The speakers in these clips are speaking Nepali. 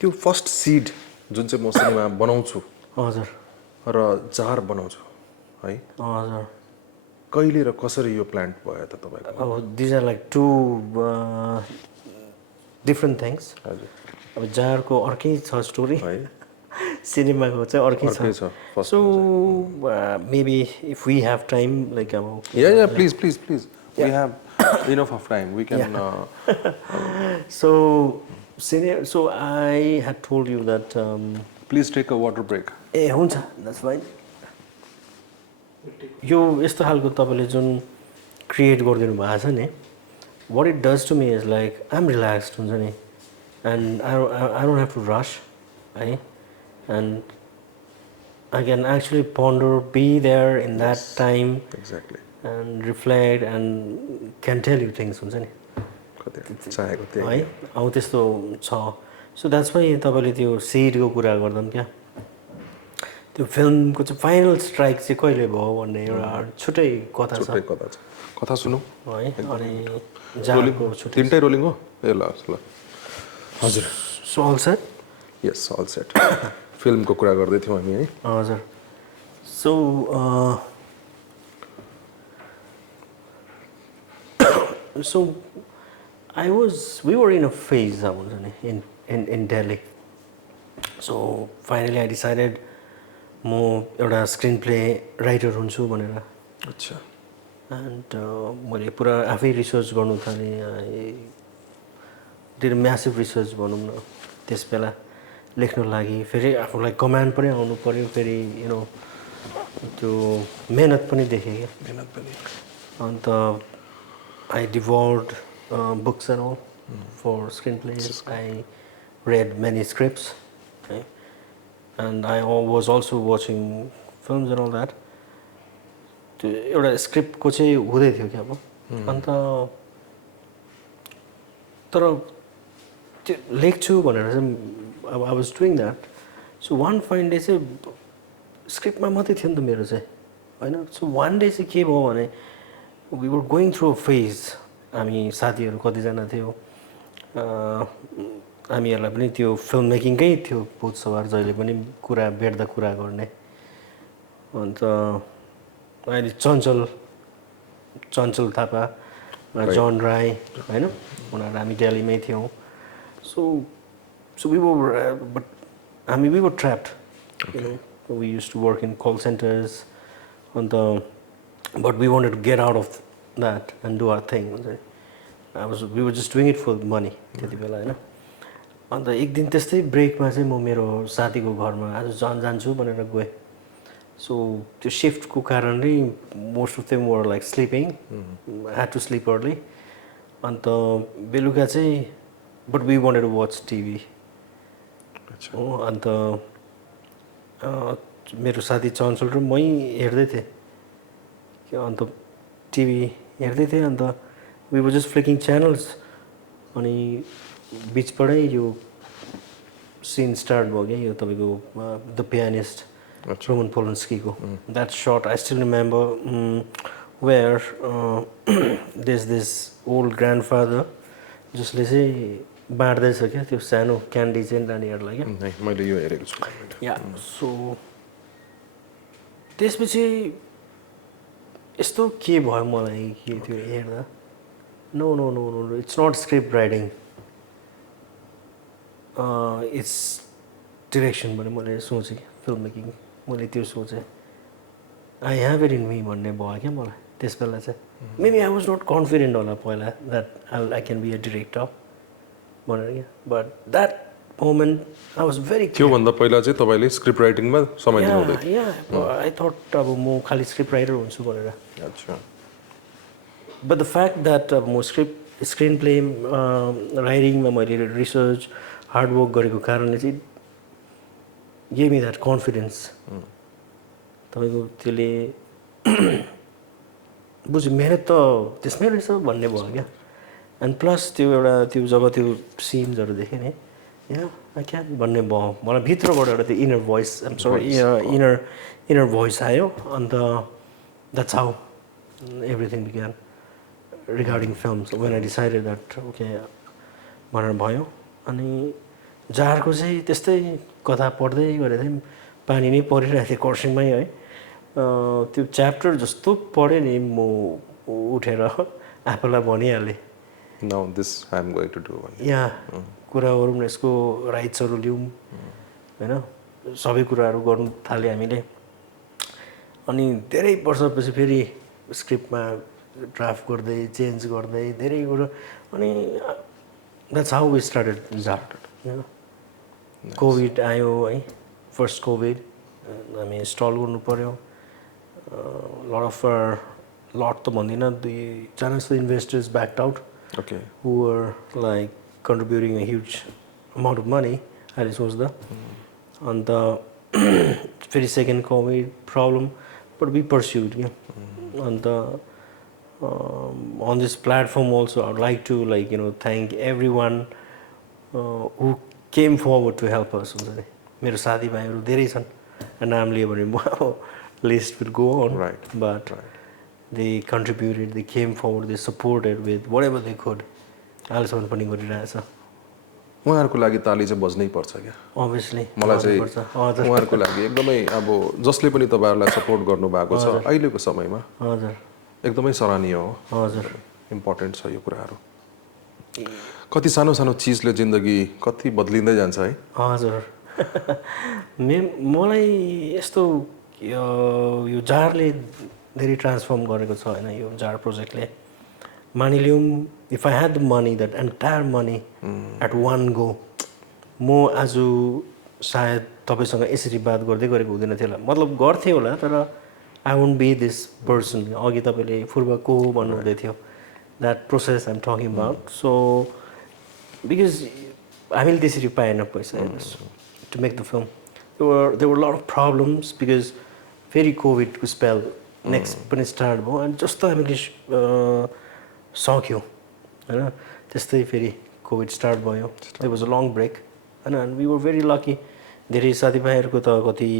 त्यो फर्स्ट सिड जुन चाहिँ म सिनेमा बनाउँछु हजुर र जार बनाउँछु है हजुर कहिले र कसरी यो प्लान्ट भयो त तपाईँको अब these are like two different things हजुर अब जारको अर्कै छ स्टोरी है सिनेमाको चाहिँ अर्कै अर्कै छ छ so maybe if we have time like अब या please we have enough of time we can so I had told you that please take a water break ए हुन्छ द्याट्स फाइन यो यस्तो खालको तपाईँले जुन क्रिएट गरिदिनु भएको छ नि what it does to me is like I am relaxed हुन्छ नि and I don't have to rush है and I can actually ponder be there in that time exactly and reflect and can tell you things हुन्छ नि चाहेको थिएँ है अब त्यस्तो छ सो द्याट्स वाइ तपाईँले त्यो सिडको कुरा गर्दा पनि क्या त्यो फिल्मको चाहिँ फाइनल स्ट्राइक चाहिँ कहिले भयो भन्ने एउटा छुट्टै कथा छ कथा सुनौ है अनि जारको छुट्टै तिनटै रोलिङ हो ए ल ल हजुर सो अल सेट यस अल सेट फिल्मको कुरा गर्दै थियौँ हामी है हजुर so so we were in a phase in Delhi. So finally I decided म एउटा स्क्रिन प्ले राइटर हुन्छु भनेर अच्छा एन्ड मैले पुरा आफै रिसर्च गर्नु थालेँ डिड म्यासिभ रिसर्च भनौँ न त्यस बेला लेख्नु लागि फेरि आफूलाई कमान्ड पनि आउनु पऱ्यो फेरि यु नो त्यो मेहनत पनि देखेँ क्या मेहनत पनि अन्त I devoured books and all for screenplays. I read many scripts, okay? And I was also watching films and all that. त्यो एउटा स्क्रिप्टको चाहिँ हुँदै थियो क्या अब अन्त तर त्यो लेख्छु भनेर चाहिँ अब I was doing that so one fine day चाहिँ स्क्रिप्टमा मात्रै थियो नि त मेरो चाहिँ होइन सो वान डे चाहिँ के भयो भने we were going through a phase हामी साथीहरू कतिजना थियो हामीहरूलाई पनि त्यो फिल्म मेकिङकै थियो भूत सवार जहिले पनि कुरा भेट्दा कुरा गर्ने अन्त अहिले चञ्चल थापा जन राई होइन उनीहरू हामी दिल्लीमै थियौँ सो वी वर बट हामी we were trapped we used to work in call centres अन्त but we wanted to get out of that and do our thing. We were just doing it for money त्यति बेला होइन अन्त एक दिन त्यस्तै ब्रेकमा चाहिँ म मेरो साथीको घरमा आज जान्छु भनेर गएँ सो त्यो सिफ्टको कारणले most of them were like sleeping had to sleep early अन्त बेलुका चाहिँ but we wanted to watch TV हो अन्त मेरो साथी चञ्चल र मै हेर्दै थिएँ अन्त टिभी हेर्दै थिएँ अन्त we were just flicking channels अनि बिचबाटै यो सिन स्टार्ट भयो क्या यो तपाईँको द पियानिस्ट रोमन पोलन्स्कीको that sort I still remember where this old grandfather जसले चाहिँ बाँड्दैछ क्या त्यो सानो क्यान्डी चाहिँ नानीहरूलाई क्या मैले यो हेरेको छु या सो त्यसपछि यस्तो के भयो मलाई के थियो हेर्दा no no no no it's not script writing it's direction भने मैले सोचेँ फिल्म मेकिङ मैले त्यो सोचेँ I have it in me भन्ने भयो क्या मलाई त्यस बेला चाहिँ maybe I was not confident होला पहिला that I can be a director भनेर क्या but that moment I was very त्योभन्दा पहिला चाहिँ तपाईँले स्क्रिप्ट राइटिङमा समय दिनुहुँदै थियो आई थट अब म खालि स्क्रिप्ट राइटर हुन्छु भनेर अच्छा बट द फ्याक्ट द्याट अब म स्क्रिन प्ले राइटिङमा मैले रिसर्च हार्डवर्क गरेको कारणले चाहिँ गिभ मी द्याट कन्फिडेन्स तपाईँको त्यसले बुझ्यो मेहनत त त्यसमै रहेछ भन्ने भयो क्या एन्ड प्लस त्यो एउटा त्यो जब त्यो सिन्सहरू देखेँ नि आई क्यान भन्ने भयो मलाई भित्रबाट एउटा त्यो inner voice I'm sorry inner voice आयो अन्त द्याट्स हाउ एभ्रिथिङ बिग्यान regarding films when I decided that okay भनेर भयो अनि जारको चाहिँ त्यस्तै कथा पढ्दै गरेर चाहिँ पानी नै परिरहेको थियो कर्सियङमै है त्यो च्याप्टर जस्तो पढेँ नि म उठेर आफूलाई भनिहालेँ Now this I am going to do one. यहाँ कुरा गरौँ न यसको राइट्सहरू लिउँ होइन सबै कुराहरू गर्नु थाल्यो हामीले अनि धेरै वर्षपछि फेरि स्क्रिप्टमा ड्राफ्ट गर्दै चेन्ज गर्दै धेरै कुरो अनि द्याट्स हाउ वी स्टार्टेड जार्ट कोभिड आयो है फर्स्ट कोभिड हामी इन्स्टल गर्नु पर्यो लट त भन्दिनँ 2जना जस्तो investors backed out Okay. who were like contributing a huge amount of money अहिले सोच्दा अन्त फेरि second covid problem but we pursued क्या अन्त on this platform also I would like to thank everyone who came forward to help us हुन्छ नि मेरो साथीभाइहरू धेरै छन् नाम लियो भने म list will go on Right. but they contributed, they came forward, they supported with whatever they could. अहिलेसम्म पनि गरिरहेछ उहाँहरूको लागि ताली चाहिँ बज्नै पर्छ क्या obviously मलाई चाहिँ उहाँहरूको लागि एकदमै अब जसले पनि तपाईहरुलाई सपोर्ट गर्नु भएको छ अहिलेको समयमा हजुर एकदमै सराहनीय हो हजुर इम्पोर्टेन्ट छ यो कुराहरू कति सानो सानो चीजले जिन्दगी कति बदलिँदै जान्छ है हजुर मलाई यस्तो यो जारले धेरै ट्रान्सफर्म गरेको छ हैन यो जार प्रोजेक्टले मानिलियौं if I had the money that entire money at one go म आज सायद तपाईसँग यसरी बात गर्दै गरेको हुँदैन थियो होला मतलब गर्थे होला तर I won't be this person अघि तपाईले फुर्बा को भन्नु हुँदै थियो that process I am talking about so because हामीले त्यसरी पाएन पैसा to make the film there were lot of problems because फेरि कोभिडको स्पेल नेक्स्ट पनि स्टार्ट भयो अनि जस्तो हामीले सक्यौँ होइन त्यस्तै फेरि कोभिड स्टार्ट भयो there was a long break होइन and we were very lucky धेरै साथीभाइहरूको त कति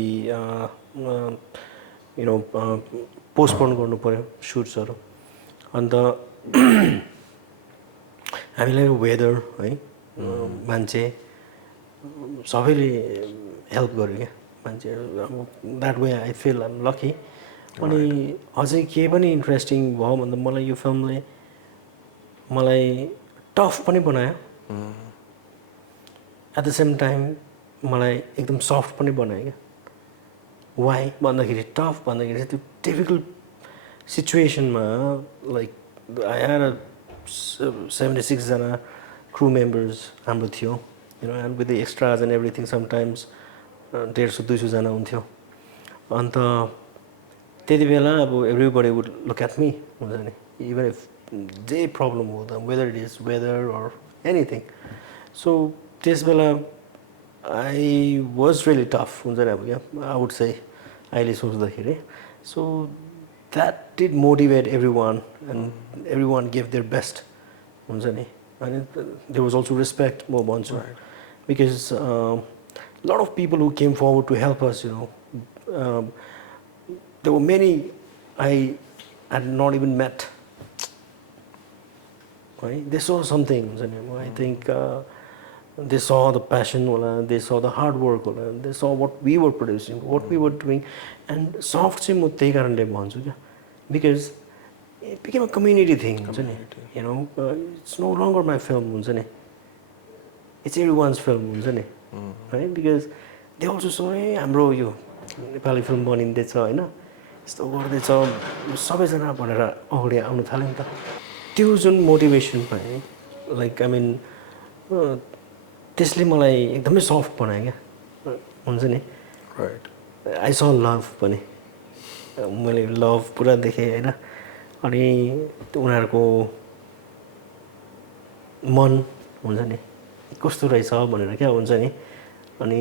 पोस्टपोन गर्नु पऱ्यो सुट्सहरू अन्त हामीलाई वेदर है मान्छे सबैले हेल्प गर्यो क्या मान्छेहरू अब that way I feel I am lucky अनि अझै के पनि इन्ट्रेस्टिङ भयो भन्दा मलाई यो फिल्मले मलाई टफ पनि बनायो एट द सेम टाइम मलाई एकदम सफ्ट पनि बनायो क्या वाइ भन्दाखेरि टफ भन्दाखेरि त्यो डिफिकल्ट सिचुएसनमा लाइक आई ह्याड 76 जना क्रू मेम्बर्स हाम्रो थियो and with the extras and everything sometimes 150-200 जना हुन्थ्यो अन्त त्यति बेला अब everybody would look at me हुन्छ नि इभन इफ जे प्रब्लम हुँदा whether it is weather or anything so त्यस बेला आई वाज रियली टफ हुन्छ नि अब क्या आई वुड से अहिले सोच्दाखेरि so that did motivate every one and every one give their best हुन्छ नि अनि देयर वाज अल्सो रेस्पेक्ट म भन्छु because lot of people who came forward to help us there were many I had not even met right they saw something I think they saw the passion they saw the hard work they saw what we were producing what we were doing and soft चाहिँ म त्यही कारणले भन्छु क्या because it became a community thing it's no longer my film हुन्छ नि it's everyone's film हुन्छ नि right because they also saw हाम्रो यो नेपाली फिल्म बनिँदैछ होइन यस्तो गर्दैछ सबैजना भनेर अगाडि आउनु थाल्यो नि त त्यो जुन मोटिभेसन पाएँ लाइक आई मिन त्यसले मलाई एकदमै सफ्ट बनायो क्या हुन्छ नि राइट आई स लभ पनि मैले लभ पुरा देखेँ होइन अनि उनीहरूको मन हुन्छ नि कस्तो रहेछ भनेर क्या हुन्छ नि अनि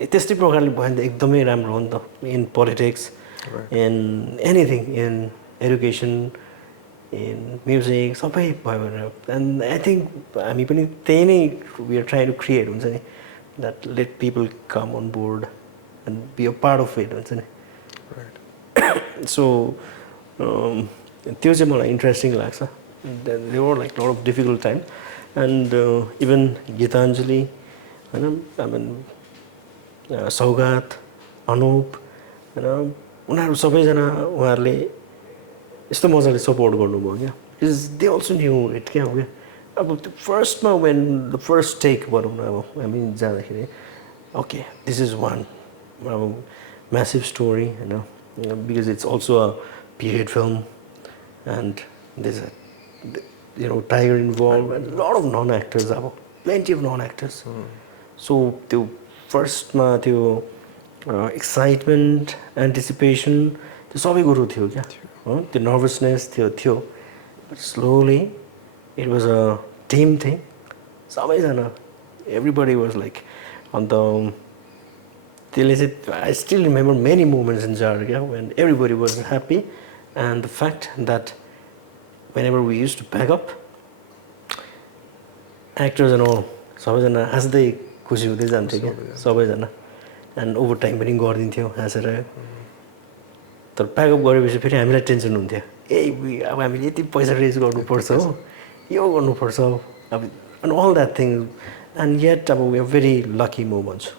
त्यस्तै प्रकारले भयो भने त एकदमै राम्रो हो नि त in politics in anything in education in music सबै भयो भनेर एन्ड आई थिङ्क हामी पनि त्यही नै we are try to create हुन्छ नि that let people come on board and be a part of it हुन्छ नि सो त्यो चाहिँ मलाई इन्ट्रेस्टिङ लाग्छ there were like lot of difficult time and even Gitanjali होइन आई मिन सौगात अनुप होइन उनीहरू सबैजना उहाँहरूले यस्तो मजाले सपोर्ट गर्नुभयो क्या because they also knew it क्या हो क्या अब त्यो फर्स्टमा वेन द फर्स्ट टेक भनौँ न अब हामी जाँदाखेरि ओके दिस इज वान अब म्यासिभ स्टोरी होइन because it's also a period film and this tiger involve and lot of known actors अब plenty of known actors so त्यो फर्स्टमा त्यो एक्साइटमेन्ट एन्टिसिपेसन त्यो सबै कुरो थियो क्या हो त्यो नर्भसनेस थियो but slowly it was a team thing सबैजना एभ्रिबडी वाज लाइक अन्त त्यसले चाहिँ I still remember many moments in Jaar क्या when everybody was happy and the fact that whenever we used to pack up actors and all सबैजना हाँस्दै खुसी हुँदै जान्थ्यो क्या सबैजना एन्ड ओभर टाइम पनि गरिदिन्थ्यो हाँसेर तर प्याकअप गरेपछि फेरि हामीलाई टेन्सन हुन्थ्यो ए अब हामीले यति पैसा रेज गर्नुपर्छ हो यो गर्नुपर्छ अब and all that thing and yet अब we are very lucky moments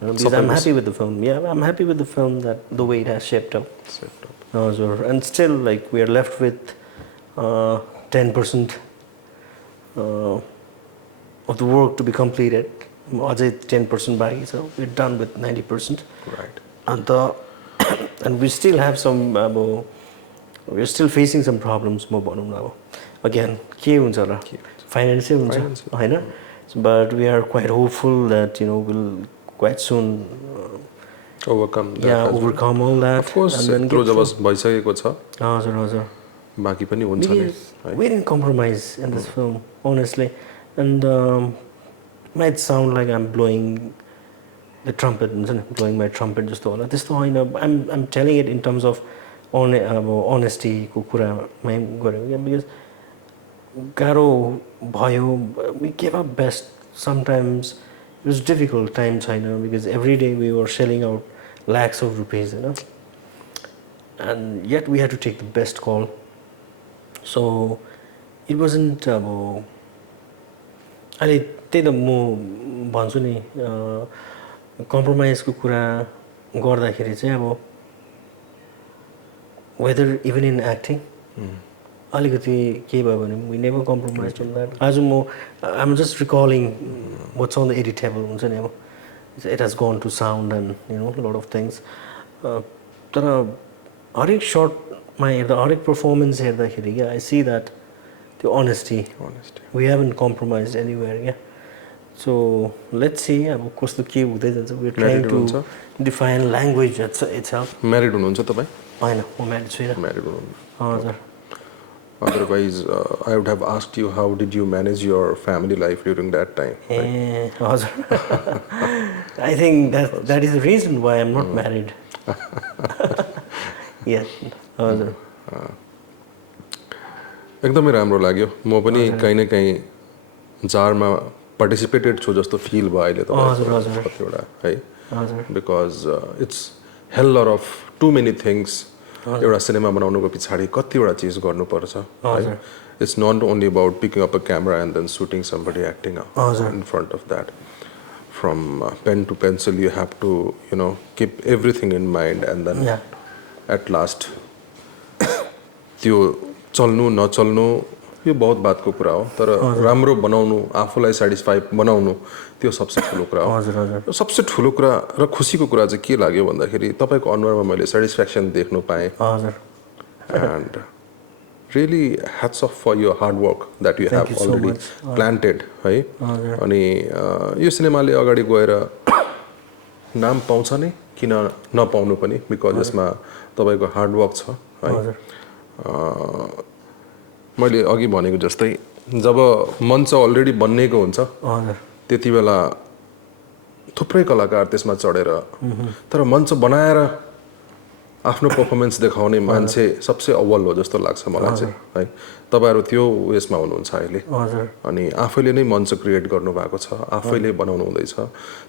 because I'm happy with the film. Yeah, I'm happy with the film that the way it has shaped up. And still, like we are left with 10% of the work to be completed. Ajay 10% bagi, so we're done with 90%. Right. And we still have some. We're still facing some problems. Mo bhanau na again, ke huncha ra? Finance huncha, हैन? But we are quite hopeful that we'll quite soon overcome all that. Of course, यत्रो जब भइसकेको छ हजुर बाँकी पनि हुन्छ नि we didn't compromise in this film honestly and might sound like I'm blowing the trumpet blowing my trumpet जस्तो होला त्यस्तो होइन I'm telling it in terms of honesty को कुरामै गरेको क्या because गाह्रो भयो we gave our best sometimes it was difficult times because every day we were shelling out lakhs of rupees and yet we had to take the best call so it wasn't अहिले त्यही त म भन्छु नि कम्प्रोमाइजको कुरा गर्दाखेरि चाहिँ अब वेदर इभन इन एक्टिङ अलिकति के भयो भने we never compromise on that आज म I'm just recalling what's on the editable हुन्छ नि अब it has gone to sound and lot of things तर हरेक सर्टमा हेर्दा हरेक पर्फर्मेन्स हेर्दाखेरि क्या आई सी द्याट त्यो honesty we haven't compromise anywhere क्या सो लेट्स सी अब कस्तो के हुँदै जान्छ we trying to define language itself married हुनुहुन्छ तपाईँ होइन म म्यारिड छुइनँ म्यारिड हुनुहुन्न हजुर Otherwise, I would have asked you how did you manage your family life during that time? I think that is the reason why I'm not married. Yes. एकदमै राम्रो लाग्यो म पनि कहीँ न कहीँ जारमा पार्टिसिपेटेड छु जस्तो फिल भयो अहिले त कतिवटा है because it's hell lot of too many things एउटा सिनेमा बनाउनुको पछाडि कतिवटा चिज गर्नुपर्छ है it's not only about picking up a camera and then shooting somebody acting in front of that from pen to pencil you have to keep everything in mind and then at last त्यो चल्नु नचल्नु यो बहुत बातको कुरा हो तर राम्रो बनाउनु आफूलाई सेटिस्फाई बनाउनु त्यो सबसे ठुलो कुरा हो सबसे ठुलो कुरा र खुसीको कुरा चाहिँ के लाग्यो भन्दाखेरि तपाईँको अनुहारमा मैले सेटिस्फ्याक्सन देख्नु पाएँ and really hats off for यो hard work that you have already planted है अनि यो सिनेमाले अगाडि गएर नाम पाउँछ नै किन नपाउनु पनि बिकज यसमा तपाईँको हार्ड वर्क छ है मैले अघि भनेको जस्तै जब मञ्च अलरेडी बन्नेको हुन्छ त्यति बेला थुप्रै कलाकार त्यसमा चढेर तर मञ्च बनाएर आफ्नो पर्फर्मेन्स देखाउने मान्छे सबसे अव्वल हो जस्तो लाग्छ मलाई चाहिँ है तपाईँहरू त्यो उयसमा हुनुहुन्छ अहिले अनि आफैले नै मञ्च क्रिएट गर्नुभएको छ आफैले बनाउनु हुँदैछ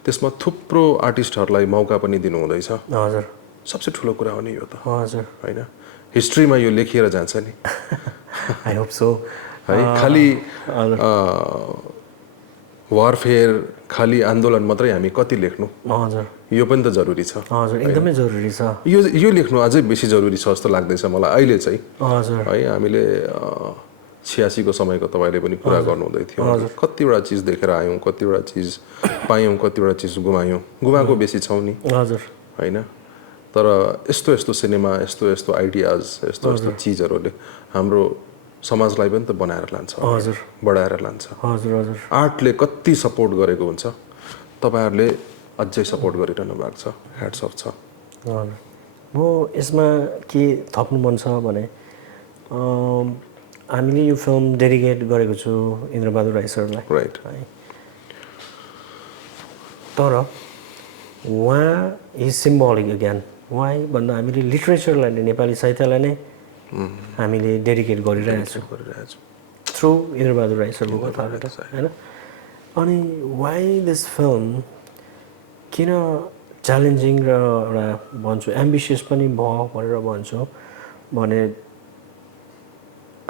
त्यसमा थुप्रो आर्टिस्टहरूलाई मौका पनि दिनु हुँदैछ सबसे ठुलो कुरा हो नि यो त होइन हिस्ट्रीमा यो लेखिएर जान्छ नि I hope so. है खाली वारफेयर खाली आन्दोलन मात्रै हामी कति लेख्नु हजुर यो पनि त जरुरी छ हजुर एकदमै जरुरी छ यो लेख्नु अझै बेसी जरुरी छ जस्तो लाग्दैछ मलाई अहिले चाहिँ हजुर है हामीले 86 को समयको तपाईले पनि कुरा गर्नुहुँदै थियो कतिवटा चीज देखेर आयौं कतिवटा चीज पायौं कतिवटा चीज गुमाएको बेसी छौं नि हजुर हैन तर यस्तो यस्तो सिनेमा यस्तो यस्तो आइडियाज यस्तो यस्तो चीजहरुले हाम्रो समाजलाई पनि त बनाएर लान्छ हजुर बढाएर लान्छ हजुर हजुर आर्टले कति सपोर्ट गरेको हुन्छ तपाईहरुले अझै सपोर्ट गरिरहनु भएको छ ह्याट्स अफ छ हजुर म यसमा के थप्नु मन छ भने हामीले यो फिल्म डेडिकेट गरेको छु इन्द्रबहादुर राई सरलाई राइट तर उहाँ इज सिम्बोलिक अगेन वाइ भन्दा हामीले लिटरेचरलाई नै नेपाली साहित्यलाई नै हामीले डेडिकेट गरिरहेको छौँ थ्रु इन्द्रबहादुर राई सरको कथाबाट हैन अनि वाइ दिस फिल्म किन च्यालेन्जिङ र एउटा भन्छु एम्बिसियस पनि भयो भनेर भन्छु भने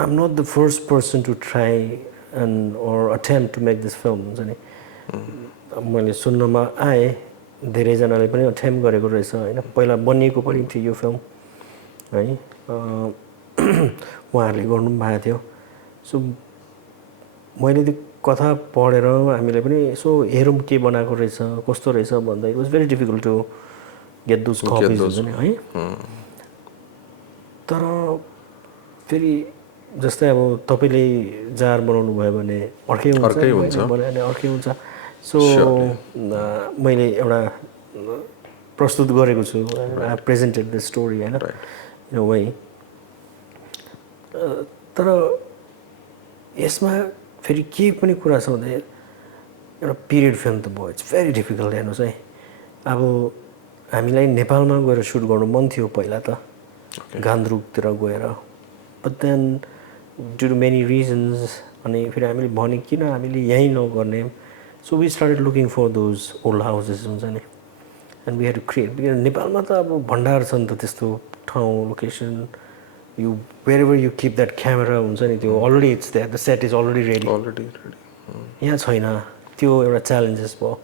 I'm not the first person to try and or attempt to make this film हुन्छ नि मैले सुन्नमा आए धेरैजनाले पनि अटेम्प्ट गरेको रहेछ हैन पहिला बनिएको पनि थियो यो फिल्म है उहाँहरूले गर्नु पनि भएको थियो सो मैले त्यो कथा पढेर हामीले पनि यसो हेरौँ के बनाएको रहेछ कस्तो रहेछ भन्दा it was very difficult to get those copies हुन्छ नि है तर फेरि जस्तै अब तपाईले जार बनाउनु भयो भने अर्कै हुन्छ भने अर्कै हुन्छ सो मैले एउटा प्रस्तुत गरेको छु आई प्रेजेन्टेड द स्टोरी हैन इन अ वे तर यसमा फेरि के पनि कुरा छ भने एउटा पिरियड फिल्म त भयो इट्स भेरी डिफिकल्ट हेर्नुहोस् है अब हामीलाई नेपालमा गएर सुट गर्नु मन थियो पहिला त गान्धुकतिर गएर but then due to many reasons अनि फेरि हामीले भने किन हामीले यहीँ नगर्ने so we started looking for those old houses हुन्छ नि and we had to create because नेपालमा त अब भण्डार छ नि त त्यस्तो ठाउँ location you wherever you keep that camera हुन्छ नि त्यो already it's that the set is already ready यहाँ छैन त्यो एउटा च्यालेन्जेस भयो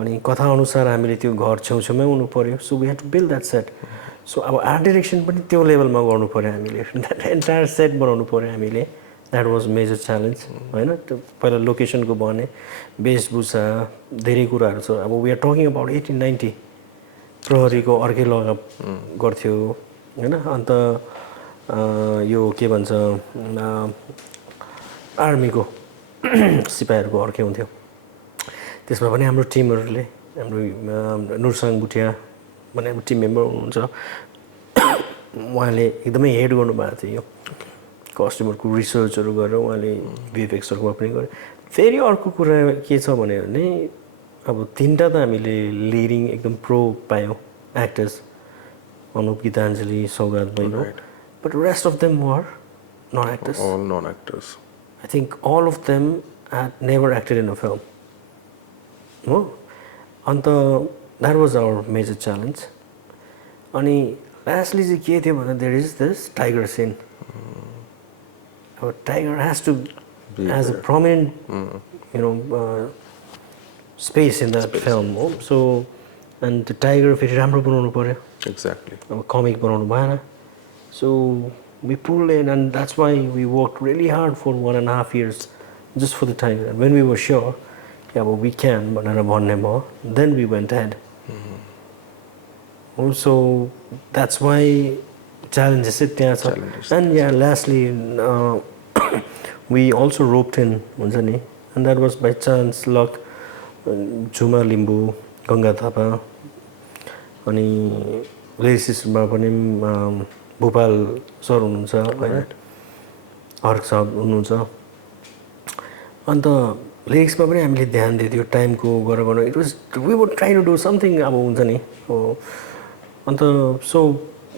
अनि कथाअनुसार हामीले त्यो घर छेउछेउमै हुनु पर्यो so we had to build that set so अब आर्ट डिरेक्सन पनि त्यो लेभलमा गर्नु पर्यो हामीले द्याट एन्टायर सेट बनाउनु पर्यो हामीले द्याट वाज मेजर च्यालेन्ज होइन त्यो पहिला लोकेसनको भने वेशभूषा धेरै कुराहरू छ अब वी आर टकिङ अबाउट 1890 प्रहरीको अर्कै लगाव गर्थ्यो होइन अन्त यो के भन्छ आर्मीको सिपाहीहरूको अर्कै हुन्थ्यो त्यसमा पनि हाम्रो टिमहरूले हाम्रो नुरसाङ भुटिया भन्ने हाम्रो टिम मेम्बर हुनुहुन्छ उहाँले एकदमै हेड गर्नुभएको थियो यो कस्ट्युमरको रिसर्चहरू गरेर उहाँले भिएफएक्सहरूमा पनि गरे फेरि अर्को कुरा के छ भने अब तिनवटा त हामीले लिडिङ एकदम प्रो पायौँ एक्टर्स अनुप गीताञ्जली सौगात बैलो but rest of them were non actors all non actors I think all of them had never acted in a film हो अन्त that was our major challenge अनि लास्टली चाहिँ के थियो भन्दा there is this tiger scene अब tiger has to has a prominent you know space in that film हो सो एन्ड त्यो टाइगर फेरि राम्रो बनाउनु पर्यो एक्ज्याक्टली अब कमिक बनाउनु भएन so we pulled in and that's why we worked really hard for 1.5 years just for the tiger and when we were sure yeah well we can but not one more then we went ahead also that's why challenges it there and yeah lastly we also roped in Munzani and that was by chance luck Juma Limbu Ganga Thapa अनि लिरिसिस्टमा पनि भोपाल सर हुनुहुन्छ होइन हर्क साहब हुनुहुन्छ अन्त लिरिक्समा पनि हामीले ध्यान दियो टाइमको गरेर गर्नु it was we would try to do something अब हुन्छ नि हो अन्त सो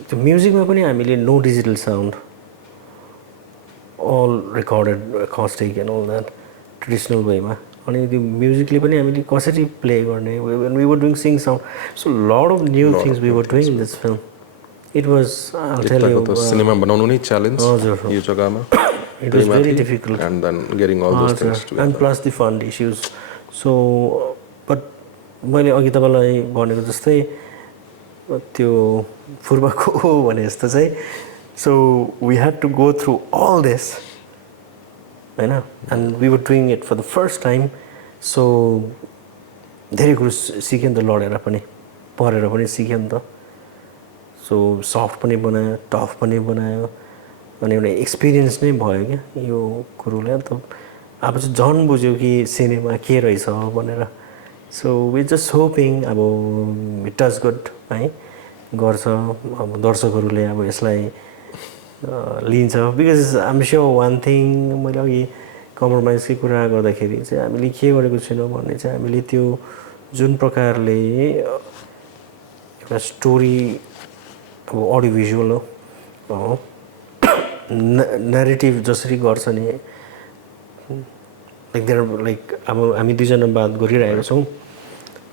त्यो म्युजिकमा पनि हामीले no digital sound all recorded acoustic and all that traditional वेमा अनि त्यो म्युजिकले पनि हामीले कसरी प्ले गर्ने we were doing sync sound so lot of new things we were doing in this film it was cinema बनाउनु नै च्यालेन्ज यो जग्गामा It was very difficult. And then getting all those things together. And plus the fund issues. So, but मैले अघि तपाईँलाई भनेको जस्तै त्यो फुर्बाको भने जस्तो चाहिँ so we had to go through all this, हैन, and we were doing it for the first time. So धेरै कुरो सिक्यो नि त, लडेर पनि पढेर पनि सिक्यो नि त. सो सफ्ट पनि बनायो, टफ पनि बनायो, अनि एउटा एक्सपिरियन्स नै भयो क्या यो कुरोले. अन्त अब चाहिँ झन् बुझ्यो कि सिनेमा के रहेछ भनेर. सो वी जस्ट होपिङ अब इट डज गुड है, गर्छ अब दर्शकहरूले अब यसलाई लिन्छ. Because I am sure one thing, मैले अघि कम्प्रोमाइजकै कुरा गर्दाखेरि चाहिँ हामीले के गरेको छैनौँ भने चाहिँ हामीले त्यो जुन प्रकारले एउटा स्टोरी अब अडियो भिजुअल हो नरेटिभ जसरी गर्छ नि, लाइक देयर लाइक अब हामी दुईजना बात गरिरहेको छौँ.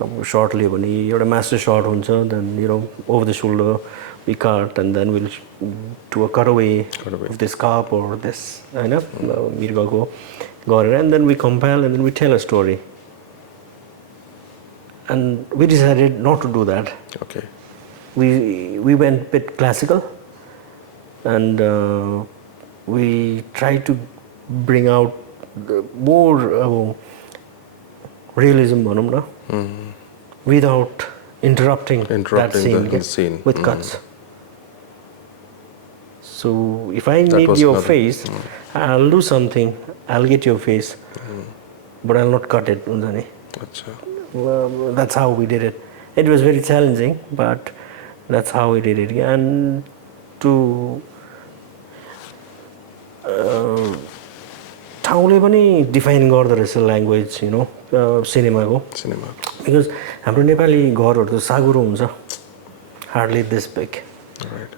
अब सर्ट लियो भने एउटा मास्टर सर्ट हुन्छ, then you know over the shoulder we cut and then will do a cut away of this cup or this होइन मृगको गरेर, and then we compile and then we tell a story. And we decided not to do that. Okay. We went a bit classical, and we tried to bring out more realism भनौँ न, without interrupting that scene with cuts. So if I need your face, I'll do something. I'll get your face, but I'll not cut it. हुन्छ नि. अच्छा. That's how we did it. It was very challenging, but that's how we did it. And to ठाउँले पनि डिफाइन गर्दो रहेछ ल्याङ्ग्वेज, यु नो, सिनेमाको. बिकज हाम्रो नेपाली घरहरू त साँघुरो हुन्छ, hardly this big.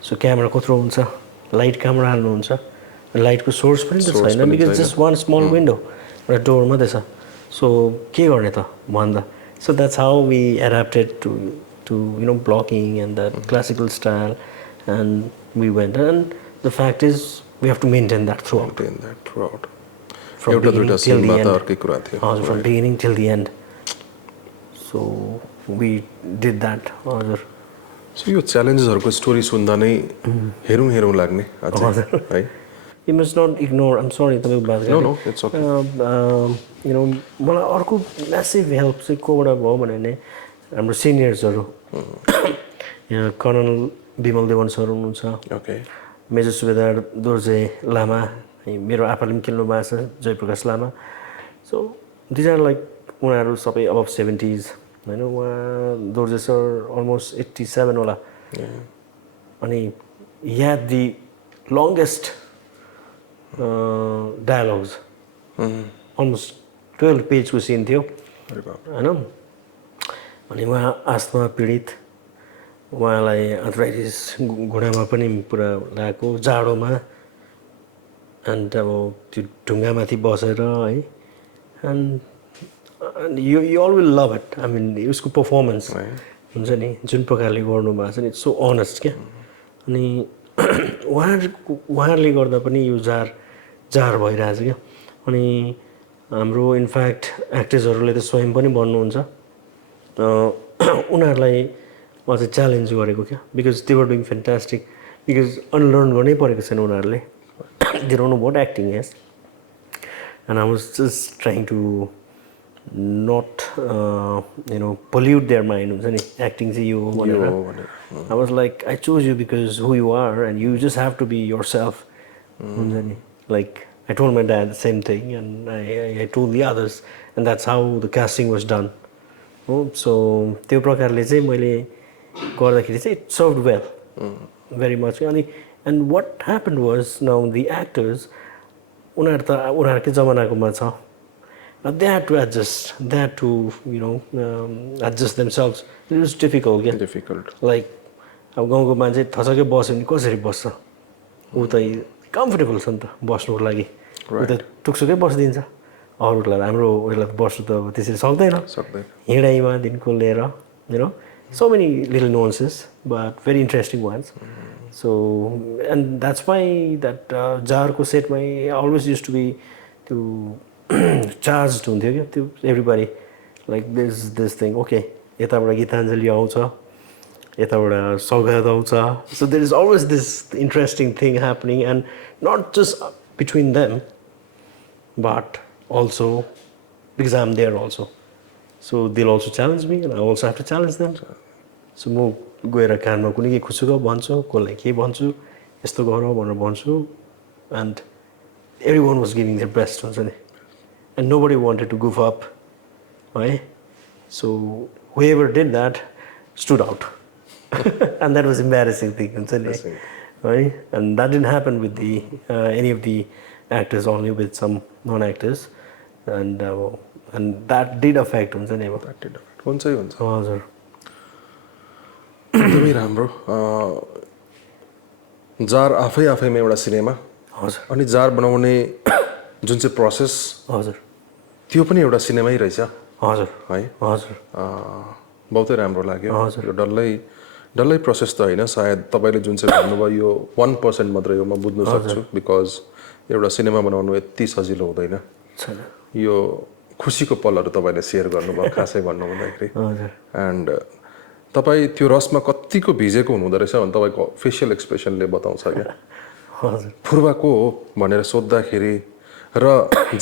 So camera कत्रो हुन्छ, लाइट कहाँबाट हाल्नुहुन्छ, लाइटको सोर्स पनि त छैन, because just one small window, एउटा डोर मात्रै छ. सो के गर्ने त भन्दा. So that's how we adapted to you know blocking and that classical style, and we went. And the fact is, we have to maintain that throughout. From beginning till the end. From beginning till the end. So we did that. So यो challenges-हरुको story सुन्दा नै हेरौँ लाग्ने है. You must not ignore. I'm sorry, No, it's okay. You know, मलाई अर्को म्यासिभ हेल्प चाहिँ कोबाट भयो भने नि हाम्रो सिनियर्सहरू, यहाँ कर्नल विमल देवन सर हुनुहुन्छ, ओके, मेजर सुबेदार दोर्जे लामा, मेरो आपाले पनि खेल्नु भएको छ, जयप्रकाश लामा. सो दिज आर लाइक उनीहरू सबै अबभ 70s होइन. उहाँ दोर्जे सर अलमोस्ट 87 होला. अनि या दि लङ्गेस्ट डायलग्स, अलमोस्ट 12 पेजको सिन थियो होइन. अनि उहाँ आस्थमा पीडित, उहाँलाई आर्थराइटिस घुँडामा पनि पुरा लागेको, जाडोमा, एन्ड अब त्यो ढुङ्गामाथि बसेर है. And you all will love it. I mean उसको पर्फर्मेन्स हुन्छ नि जुन प्रकारले गर्नुभएको छ नि, इट्स सो अनेस्ट क्या. अनि उहाँहरूले गर्दा पनि यो जार भइरहेछ क्या. अनि हाम्रो इनफ्याक्ट एक्टर्सहरूले त स्वयं पनि भन्नुहुन्छ उनीहरूलाई म चाहिँ च्यालेन्ज गरेको क्या. Because they were doing fantastic. Because unlearn गर्नै परेको छैन उनीहरूले. They don't know what acting is. And I was just trying to not you know pollute their mind हुन्छ नि, एक्टिङ चाहिँ यो हो भनेर. I was like I chose you because who you are and you just have to be yourself हुन्छ नि. Like I told my dad the same thing, and I told the others, and that's how the casting was done. So त्यो प्रकारले चाहिँ मैले गर्दाखेरि चाहिँ it served well, very much. And what happened was, now the actors, उनीहरू त उनीहरूकै जमानाकोमा छ, they had to adjust, they had to you know adjust themselves. It was difficult. Like अब गाउँको मान्छे थचकै बस्यो भने कसरी बस्छ, ऊ त कम्फर्टेबल छ नि त बस्नुको लागि, ऊ त टुक्सुकै बसिदिन्छ. अरूलाई हाम्रो उयोलाई त बस्नु त अब त्यसरी सक्दैन. हिँडाइमा दिनको लिएर you know so many little nuances but very interesting ones. So, and that's why that JAAR ko set I always used to be to charged हुन्थ्यो क्या त्यो everybody like this thing okay यताबाट गीताञ्जली आउँछ यताबाट सौगात आउँछ so there is always this interesting thing happening and not just between them but also because I'm there also so they'll also challenge me and I also have to challenge them so म गएर कानमा कुनै के खुसुक भन्छु कसलाई के भन्छु यस्तो गर भनेर भन्छु and everyone was giving their best हुन्छ नि and nobody wanted to goof up right so whoever did that stood out and that was embarrassing thing हुन्छ नि right and that didn't happen with the any of the actors only with some non-actors and that did affect हुन्छ नि that did affect हुन्छ हजुर एकदमै राम्रो जार आफैमा एउटा सिनेमा हजुर अनि जार बनाउने जुन चाहिँ प्रोसेस हजुर त्यो पनि एउटा सिनेमै रहेछ हजुर है हजुर बहुतै राम्रो लाग्यो हजुर। यो डल्लै प्रोसेस त होइन सायद तपाईँले जुन चाहिँ भन्नुभयो यो 1% मात्रै हो म बुझ्न सक्छु बिकज एउटा सिनेमा बनाउनु यति सजिलो हुँदैन यो खुसीको पलहरू तपाईँले सेयर गर्नुभयो खासै भन्नु भन्दाखेरि एन्ड तपाईँ त्यो रसमा कतिको भिजेको हुनुहुँदो रहेछ भने तपाईँको फेसियल एक्सप्रेसनले बताउँछ क्या फुर्बा को हो भनेर सोद्धाखेरि र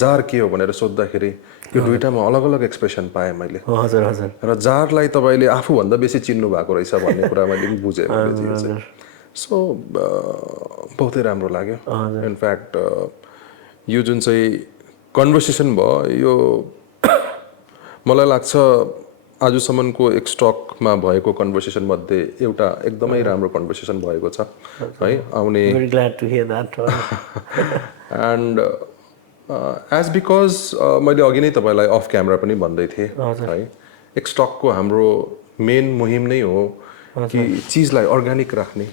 जार के हो भनेर सोद्धाखेरि यो दुईटामा अलग अलग एक्सप्रेसन पाएँ मैले हजुर हजुर र जारलाई तपाईँले आफूभन्दा बेसी चिन्नु भएको रहेछ भन्ने कुरा मैले पनि बुझेँ सो बहुतै राम्रो लाग्यो इनफ्याक्ट यो जुन चाहिँ कन्भर्सेसन भयो यो मलाई लाग्छ आजसम्मको एक्सटकमा भएको कन्भर्सेसन मध्ये एउटा एकदमै राम्रो कन्भर्सेसन भएको छ है आउने एन्ड एज बिकज मैले अघि नै तपाईँलाई अफ क्यामेरा पनि भन्दै थिएँ है एक्सटकको हाम्रो मेन मुहिम नै हो कि चिजलाई अर्ग्यानिक राख्ने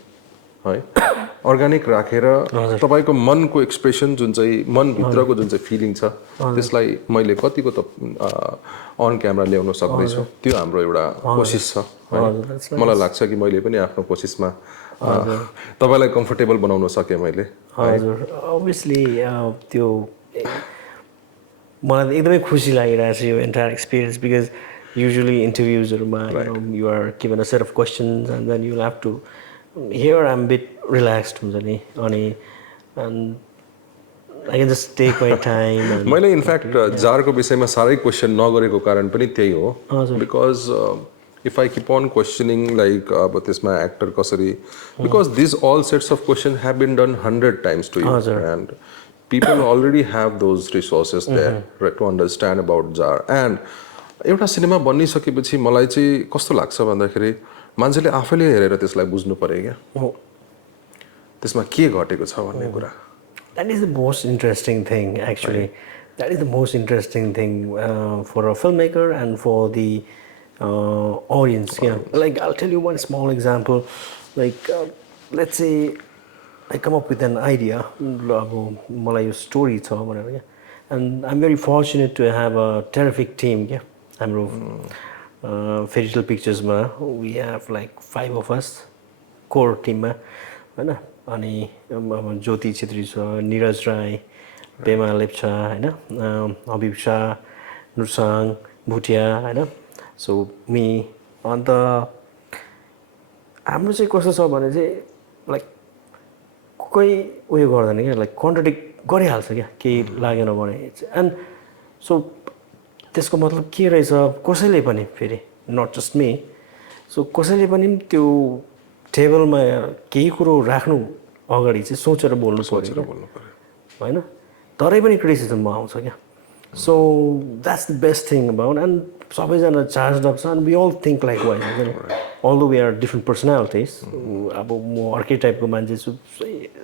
है अर्ग्यानिक राखेर तपाईँको मनको एक्सप्रेसन जुन चाहिँ मनभित्रको जुन चाहिँ फिलिङ छ त्यसलाई मैले कतिको त अन क्यामेरा ल्याउन सक्दैछु त्यो हाम्रो एउटा कोसिस छ मलाई लाग्छ कि मैले पनि आफ्नो कोसिसमा तपाईँलाई कम्फर्टेबल बनाउन सकेँ मैले हजुर अभियसली त्यो मलाई एकदमै खुसी लागिरहेको छ यो एन्टायर एक्सपिरियन्स बिकज युजुअली इन्टरभ्युजहरूमा you are given a set of questions and then you have to here I am bit relaxed हुन्छ नि अनि I can just take my time मैले इनफ्याक्ट जारको विषयमा साह्रै क्वेसन नगरेको कारण पनि त्यही हो because if I keep on questioning like अब त्यसमा एक्टर कसरी because this all sets of question have been done 100 times to you and people already have those resources there to understand about JAAR and एउटा सिनेमा बनिसकेपछि मलाई चाहिँ कस्तो लाग्छ भन्दाखेरि मान्छेले आफैले हेरेर त्यसलाई बुझ्नु पर्यो क्या त्यसमा के घटेको छ भन्ने कुरा That is the most interesting thing actually that is the most interesting thing for a filmmaker and for the audience yeah like I'll tell you one small example like let's say I come up with an idea अब मलाई यो स्टोरी छ भनेर क्या and I'm very fortunate to have a terrific team क्या हाम्रो फेरी टेल पिक्चर्समा we have like 5 of us core टिममा हैन अनि ज्योति छेत्री छ निरज राई पेमा लेप्चा हैन हबिब शाह नुरसाङ भुटिया हैन सो मी अन्त हाम्रो चाहिँ कस्तो छ भने चाहिँ लाइक कोही उयो गर्दैन क्या लाइक कन्ट्राडिक्ट गरिहाल्छ क्या केही लागेन भने एन्ड सो त्यसको मतलब के रहेछ कसैले पनि फेरि नट जस्ट मी सो कसैले पनि त्यो टेबलमा केही कुरो राख्नु अगाडि चाहिँ सोचेर बोल्नु पर्यो होइन तरै पनि क्रिटिसिजममा आउँछ क्या so that's the best thing about and सबैजना चार्ज अप छ and we all think like wise हुन्छ नि although we are different personalities अब म अर्कै टाइपको मान्छे छु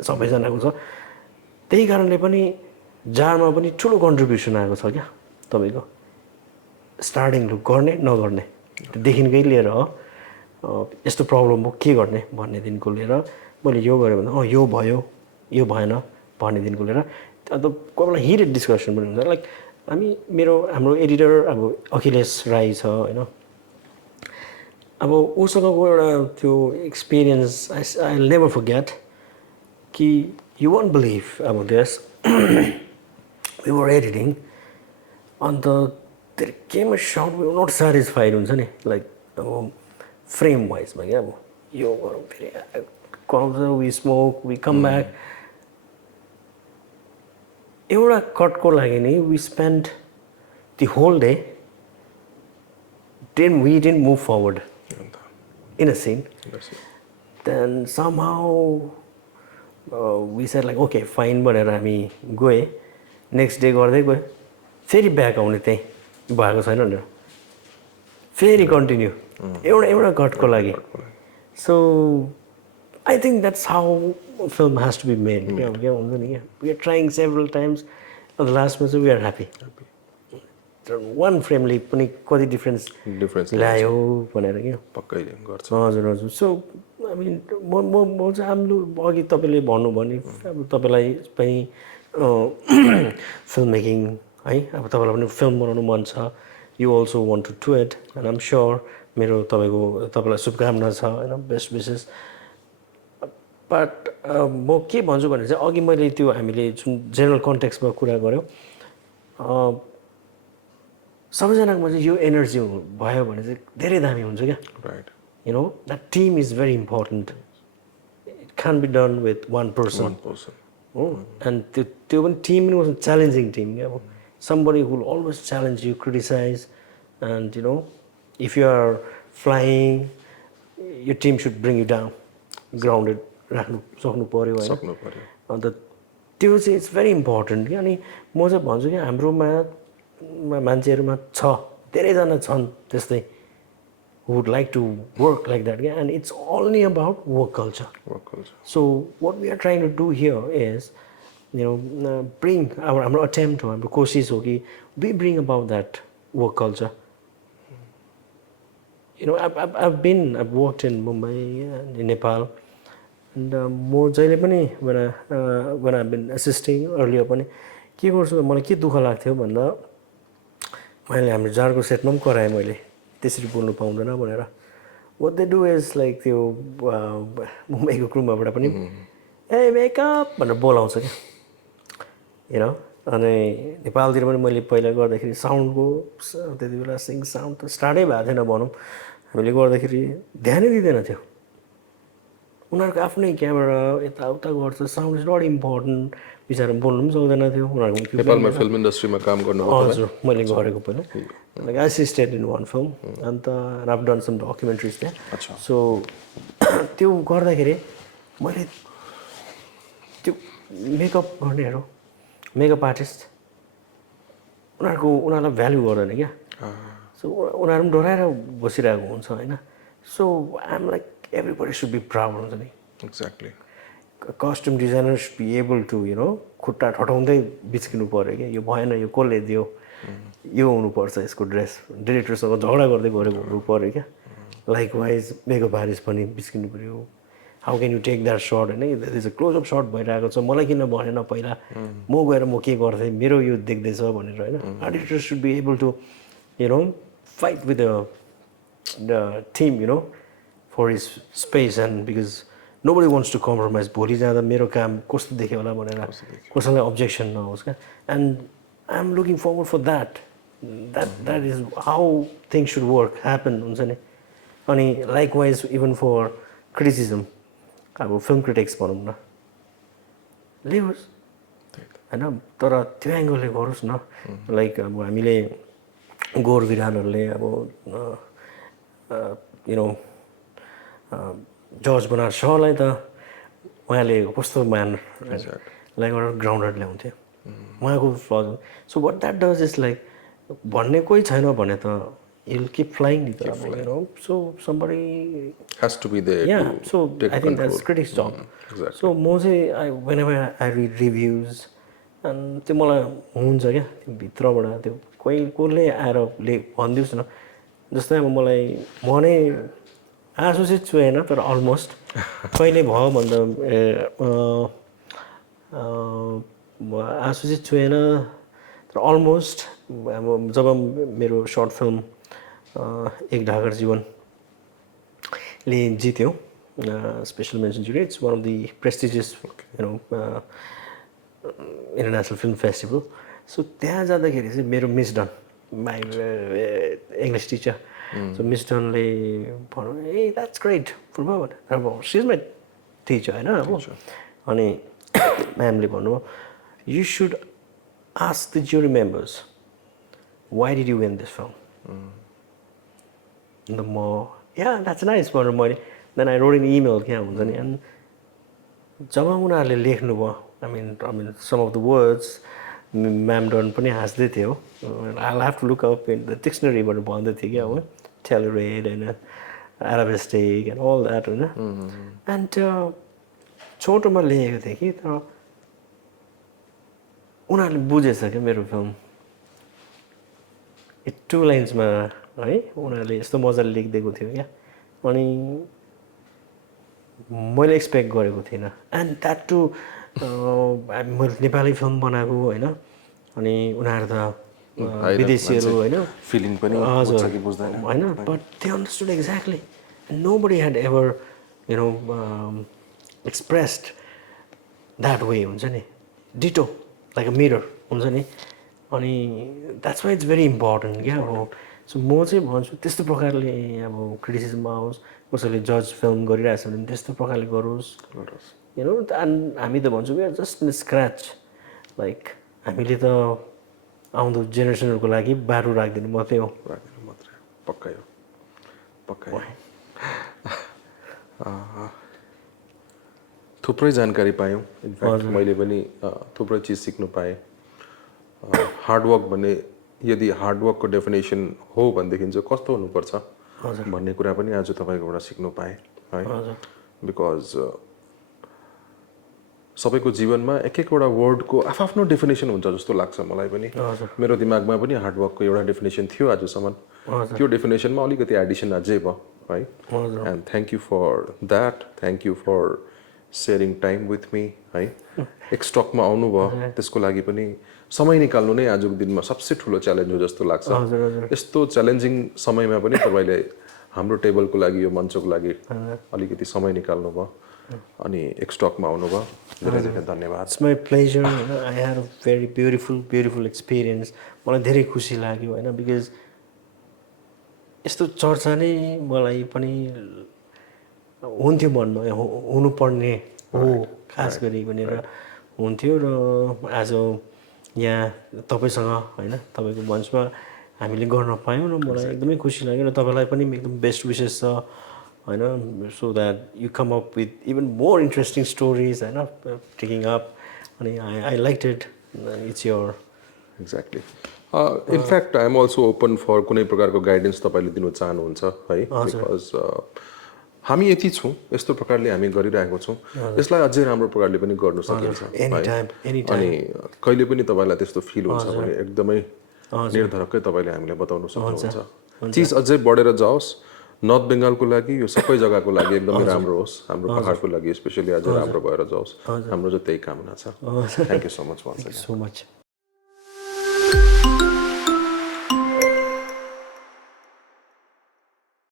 सबैजनाको छ त्यही कारणले पनि जारमा पनि ठुलो कन्ट्रिब्युसन आएको छ क्या तपाईँको स्टार्टिङ लु गर्ने नगर्ने देखिकै लिएर यस्तो प्रब्लम हो के गर्ने भन्नेदेखिको लिएर मैले यो गरेँ भने यो भयो यो भएन भन्नेदेखिको लिएर अन्त कोही बेला हिटेड डिस्कसन पनि हुन्छ लाइक हाम्रो एडिटर अब अखिलेश राई छ होइन अब उसँगको एउटा त्यो एक्सपिरियन्स आई नेभर फर्गेट कि यु वन्ट बिलिभ अब त्यस वी वर एडिटिङ अन्त there came a shot we were not satisfied हुन्छ नि लाइक अब फ्रेम वाइजमा क्या अब यो गरौँ फेरि कराउँछ we smoke we come back एउटा कटको लागि नि we spend the whole day we didn't move forward in a scene. Then somehow we said like okay fine भनेर हामी गए नेक्स्ट डे गर्दै गयो फेरि ब्याक आउने त्यही भएको छैन भनेर फेरि कन्टिन्यू एउटा कटको लागि so I think that's how film has to be made क्या हुन्छ नि क्या we are trying several times अन्त लास्टमा चाहिँ वी आर ह्याप्पी वान फ्रेमले पनि कति डिफ्रेन्स ल्यायो भनेर क्या पक्कै गर्छ हजुर हजुर सो आई मिन म चाहिँ हाम्रो अघि तपाईँले भन्नुभयो नि अब तपाईँलाई पनि फिल्म मेकिङ है अब तपाईँलाई पनि फिल्म बनाउनु मन छ you also want to do it and I'm sure मेरो तपाईँलाई शुभकामना छ होइन बेस्ट विसेस बट म के भन्छु भने चाहिँ अघि मैले त्यो हामीले जुन जेनरल कन्टेक्स्टमा कुरा गऱ्यौँ सबैजनाकोमा चाहिँ यो एनर्जी भयो भने चाहिँ धेरै दामी हुन्छ क्या right you know that team is very important it can be done with one person हो एन्ड त्यो पनि टिम पनि च्यालेन्जिङ टिम क्या अब somebody who will always challenge you, criticize, and you know, if you are flying, your team should bring you down, grounded. राख्नु सक्नु पर्यो होइन अन्त त्यो चाहिँ इट्स भेरी इम्पोर्टेन्ट कि अनि म चाहिँ भन्छु कि हाम्रोमा मान्छेहरूमा छ धेरैजना छन् त्यस्तै would like to work like that क्या and it's only about work culture so what we are trying to do here is you know bring our attempt to our कोशिश हो कि we bring about that work culture you know I've worked in Mumbai and in Nepal and म जहिले पनि when I've been assisting earlier पनि के गर्छु मलाई के दुःख लाग्थ्यो भन्दा मैले हाम्रो जारको सेटमा पनि कराएँ मैले त्यसरी बोल्नु पाउँदैन भनेर what they do is like त्यो मुम्बईको क्रुमाबाट पनि ए मेकअप भनेर बोलाउँछ क्या you know अनि नेपालतिर पनि मैले पहिला गर्दाखेरि साउन्डको त्यति बेला सिङ साउन्ड त स्टार्टै भएको थिएन भनौँ हामीले गर्दाखेरि ध्यानै दिँदैन थियो उनीहरूको आफ्नै क्यामेरा यताउता गर्छ साउन्ड इज नट इम्पोर्टेन्ट बिचरा बोल्नु पनि सक्दैन थियो उनीहरूको नेपालमा फिल्म इन्डस्ट्रीमा काम गर्नु हजुर मैले गरेको पहिला like I assisted in one film अन्त आइभ डन सम डकुमेन्ट्रिज त्यहाँ सो त्यो गर्दाखेरि मैले त्यो मेकअप गर्नेहरू मेकअप आर्टिस्ट उनीहरूलाई भ्याल्यु गर्दैन क्या सो उनीहरू पनि डराएर बसिरहेको हुन्छ होइन so I'm like everybody should be proud हुन्छ नि exactly costume designer should be able to you know खुट्टा ठटाउँदै बिच्किनु पऱ्यो क्या यो भएन यो कसले दियो यो हुनुपर्छ यसको ड्रेस डिरेक्टरसँग झगडा गर्दै गरेको हुनु पऱ्यो क्या लाइक वाइज मेकअप आर्टिस्ट पनि बिच्किनु पऱ्यो how can you take that shot होइन इज अ क्लोजअप सर्ट भइरहेको छ मलाई किन भनेन पहिला म गएर म के गर्थेँ मेरो यो देख्दैछ भनेर होइन artist should be able to you know fight with the team you know for his space and because nobody wants to compromise भोलि जाँदा मेरो काम कस्तो देख्यो होला भनेर कसैलाई अब्जेक्सन नहोस् क्या and I am looking forward for that is how things should work happen हुन्छ नि अनि like wise even for criticism अब फिल्म क्रिटिक्स भनौँ न ल्याओस् होइन तर त्यो एङ्गलले गरोस् न लाइक अब हामीले गोर बिरानहरूले अब यु नो जर्ज बनार सहलाई त उहाँले कस्तो मान लाइक एउटा ग्राउन्डेड ल्याउँथ्यो उहाँको flaws so what that does is like भन्ने कोही छैन भने त you'll keep flying you know so somebody has to be there yeah so I think that's critics job exactly so mostly whenever I read reviews and त्यो मलाई हुन्छ क्या त्यो भित्रबाट त्यो कोही कसले आएर भनिदियोस् न जस्तै अब मलाई म नै आँसु चाहिँ छुएन तर अलमोस्ट कहिले भयो भन्दा आँसु चाहिँ छुएन तर अलमोस्ट अब जब मेरो सर्ट फिल्म एक ढाकर जीवन ले जित्यो special mention jury it's one of the prestigious international film festival so त्यहाँ जाँदाखेरि चाहिँ मेरो Miss Dunn my English teacher so Miss डनले भन्नु ए द्याट्स ग्रेट फुर्बा अब सी इज माई टिचर होइन अब अनि म्यामले भन्नु you should ask the jury members why did you win this film अन्त म या द्याट्स नाइस भनेर मैले then I wrote in email क्या हुन्छ नि एन्ड जब उनीहरूले लेख्नुभयो I mean some of the words ma'am Dunn पनि हाँस्दै थियो I have to look up in the डिक्सनरीबाट भन्दै थियो क्या हो टेलोरेड होइन एराबिस्टिक एन्ड अल द्याट होइन एन्ड छोटोमा लेखेको थिएँ कि तर उनीहरूले बुझेछ क्या मेरो फिल्म 2 लाइन्समा है उनीहरूले यस्तो मजाले लेखिदिएको थियो क्या अनि मैले एक्सपेक्ट गरेको थिइनँ एन्ड द्याट टु मैले नेपाली फिल्म बनाएको होइन अनि उनीहरू त विदेशीहरू होइन फिलिङ पनि बुझ्छ कि बुझ्दैन होइन but they understood exactly nobody had ever expressed that way हुन्छ नि डिटो लाइक अ मिरर हुन्छ नि अनि that's why it's very important क्या अब सो म चाहिँ भन्छु त्यस्तो प्रकारले अब क्रिटिसिजम आओस् कसैले जज फिल्म गरिरहेछ भने त्यस्तो प्रकारले गरोस् हामी त भन्छौँ क्या जस्ट इन स्क्रच लाइक हामीले त आउँदो जेनेरेसनहरूको लागि बाटो राखिदिनु मात्रै हो पक्कै हो थुप्रै जानकारी पायौँ इनफ्याक्ट मैले पनि थुप्रै चिज सिक्नु पाएँ हार्डवर्क भन्ने यदि हार्डवर्कको डेफिनेसन हो भनेदेखि चाहिँ कस्तो हुनुपर्छ भन्ने कुरा पनि आज तपाईँकोबाट सिक्नु पाएँ है बिकज सबैको जीवनमा एक एकवटा वर्डको आफ्नो डेफिनेसन हुन्छ जस्तो लाग्छ मलाई पनि मेरो दिमागमा पनि हार्डवर्कको एउटा डेफिनेसन थियो आजसम्म त्यो डेफिनेसनमा अलिकति एडिसन अझै भयो है and thank you for that thank you for sharing time with me है एक्सटकमा आउनुभयो त्यसको लागि पनि समय निकाल्नु नै आजको दिनमा सबसे ठुलो च्यालेन्ज हो जस्तो लाग्छ यस्तो च्यालेन्जिङ समयमा पनि तपाईँले हाम्रो टेबलको लागि यो मञ्चको लागि अलिकति समय निकाल्नु भयो अनि एक्सटकमा आउनुभयो धेरै धेरै धन्यवाद इट्स माई प्लेजर होइन I had a very beautiful experience मलाई धेरै खुसी लाग्यो होइन बिकज यस्तो चर्चा नै मलाई पनि हुन्थ्यो मनमा हुनुपर्ने हो खास गरी भनेर हुन्थ्यो र आज यहाँ तपाईँसँग होइन तपाईँको मञ्चमा हामीले गर्न पायौँ र मलाई एकदमै खुसी लाग्यो र तपाईँलाई पनि एकदम बेस्ट विसेस छ होइन so that you come up with even more interesting stories होइन टेकिङ अप अनि I like it it's your exactly in fact I am also open for कुनै प्रकारको गाइडेन्स तपाईँले दिनु चाहनुहुन्छ है बिकज हामी यति छौँ यस्तो प्रकारले हामी गरिरहेको छौँ यसलाई अझै राम्रो प्रकारले पनि गर्न सकिन्छ अनि कहिले पनि तपाईँलाई त्यस्तो फिल हुन्छ भने एकदमै निर्धरकै तपाईँले हामीलाई बताउनु सक्नुहुन्छ चिज अझै बढेर जाओस् नर्थ बेङ्गालको लागि यो सबै जग्गाको लागि एकदमै राम्रो होस् हाम्रो पहाडको लागि स्पेसली अझै राम्रो भएर जाओस् हाम्रो चाहिँ त्यही कामना छ थ्याङ्क यू सो मच